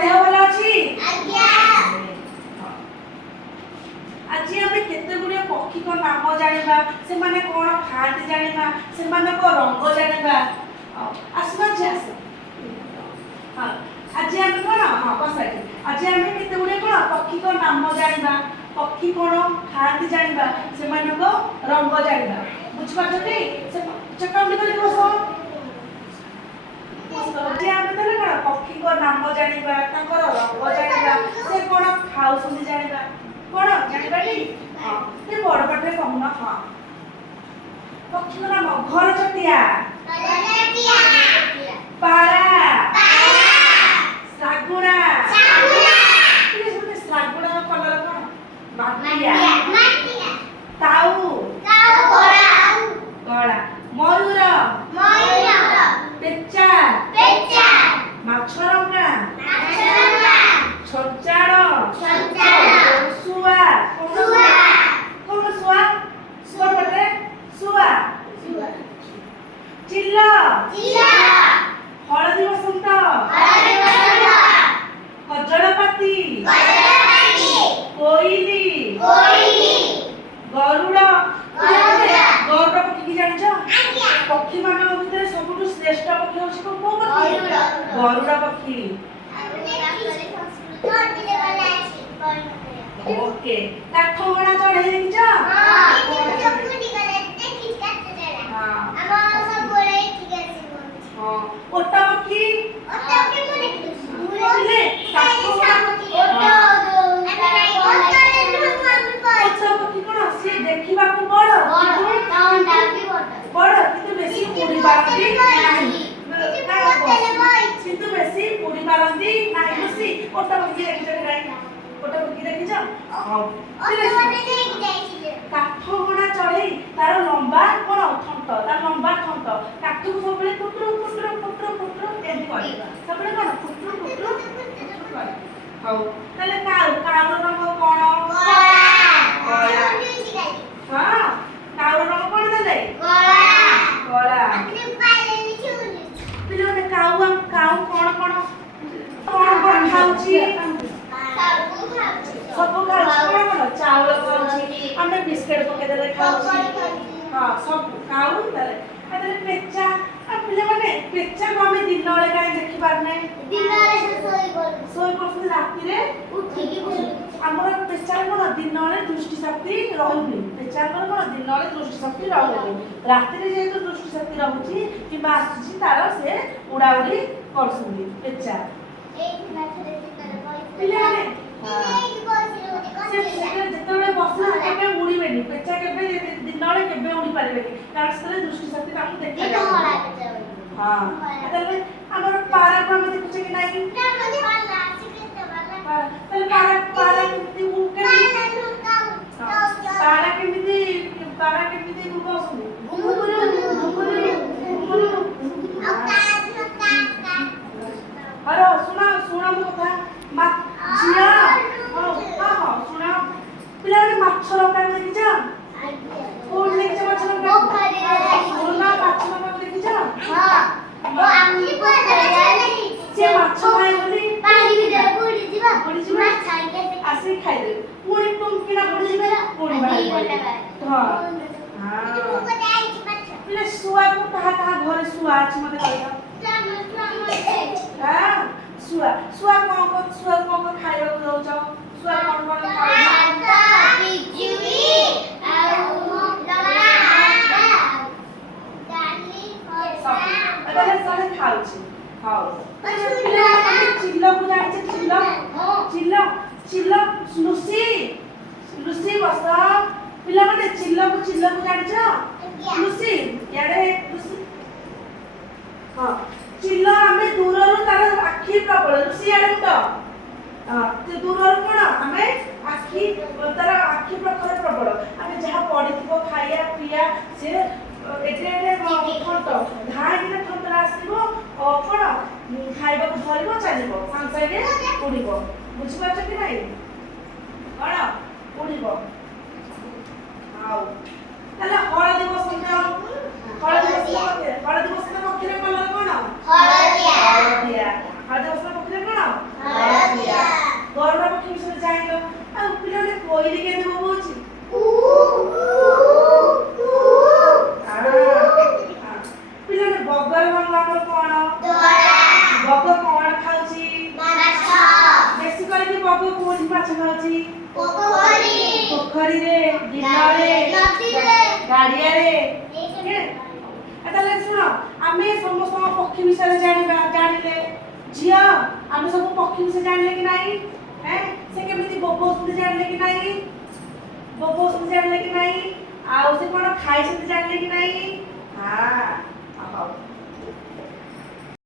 देह भल अच्छी आज आम केते गुड़े पक्षी को नाम जाना से माने कौन खाते जाना से रंग जाना आसना आस हाँ आज आम कौन हाँ बस आज आम केते गुड़े कौन पक्षी को नाम जाना पक्षी कौन खाते जाना से रंग जाना बुझीपारे चकाउंडी कर बस जे आम ताले कौन पक्षी को नाम जाना रंग जाना से कौन खाऊ जाना कौन जानपारे हाँ ये बड़ पाटे कहूना हाँ पक्षी को नाम घर चटिया पारा सागुड़ा सागुड़ा कलर कौन माटिया ताऊ गड़ा मयूर पेचा माछरंगा छंचाड़ सुआ कौन सुआ सुआ पटे सुआ चिल्ला हलदी बसंत कजड़पाती कोइली गरुड़ गरुड़ पक्षी जान पक्षी मान भर सब श्रेष्ठ पक्षी हूँ कौ पक्षी गरुड़ पक्षी ओके काठगणा चढ़े देखिछ ओट पक्षी देखा बड़ कि बेसी उड़ी पारती किंतु बेसी उड़ी पारती नाही बेसी ओट पक्षी देखिछ ओट पक्षी देखिछ काठगणा चढ़े तार लंबा कौन थंट तार लंबा थंट काठ को सब कुटुर कुटुर कुटुर कुटुर एमती कर सब कौन कुटुर कुटुर कुटुर कर हाउ ताले काउ रंग कौन हाँ काउ रंग कौन देले कला पिले काउ कौन कौन कौन कौन खाउची सब खाउची कौन चावल खाउची आमे बिस्किट पके देले खाउची हां सब काउ देले आदे पेचा आ पिले माने पेचा को आमे दिन बेले काई देखि पारने दिन बेले सोई पड़छ राती रे उठी की हमर पेचा कोन दिन बेले दृष्टि शक्ति रहउनी पेचा कोन दिन बेले दृष्टि शक्ति रहउनी राती रे जे दृष्टि शक्ति रहउची किबा आसुची तार से उडाउडी करसुनी पेचा एक माथरे पिले माने जिते बसना केबे उड़ीबेनी पेचा केबे दिन बेले केबे उड़ी पारबेनी कारण से दृष्टि शक्ति हम देखा हां तले हमर पारा को हम देखुचे कि नाही तले पारा केमती उके पारा केमती बसुनी हेलो सुना मो कथा जिया हां सुना पिला माछरंगा देखिछ कोन देखिछ माछरंगा सुना माछरंगा देखिछ हां वो आमली पर से माछ खाइ बोली पानी भीतर पड़ी जिबा माछ खाइ आसी खाइ दे पूरी टुमकिना पड़ी जिबा पूरी बाई हां हां पिला सुआ को कहा घरे सुआ अछि मते कहला हां सुआ कौन खाइबा को दउछ सुआ कौन खाइ बिजुली सारे खाउछी हां चिल्लो को जानि चिल्लो लुसी बस पिला माने चिल्लो को जानि छ लुसी यारे लुसी हां चिल्लो हमें दूररु तार आखी प्रबल लुसी यारे तो हां ते दूररु कोन हमें आखी तार आखी प्रखर प्रबल हमें जहां पडिथिबो खाइया पिया से एटे खंट धाइने खंट आसीबो कोन खाइबा को धरिबो चलिबो सांसारे उड़िबो बुझि पाछ कि नाही कोन उड़िबो आउ ताले हळदी बसंत हळदी बसंत पक्षी कलर कोन हळदिया हळदी बसंत पक्षी ପୋଖରୀରେ ବିଲରେ ଗାଡ଼ିଆରେ ତାହେଲେ ଶୁଣ ଆମେ ସମସ୍ତଙ୍କ ପକ୍ଷୀ ବିଷୟରେ ଜାଣିଲେ ଝିଅ ଆମେ ସବୁ ପକ୍ଷୀ ବିଷୟରେ ଜାଣିଲେ କି ନାହିଁ ସେ କେମିତି ବୋବଉଛନ୍ତି ଜାଣିଲେ କି ନାହିଁ ଜାଣିଲେ କି ନାହିଁ ଆଉ ସେ କ'ଣ ଖାଇଛନ୍ତି ଜାଣିଲେ କି ନାହିଁ ହଁ ହଉ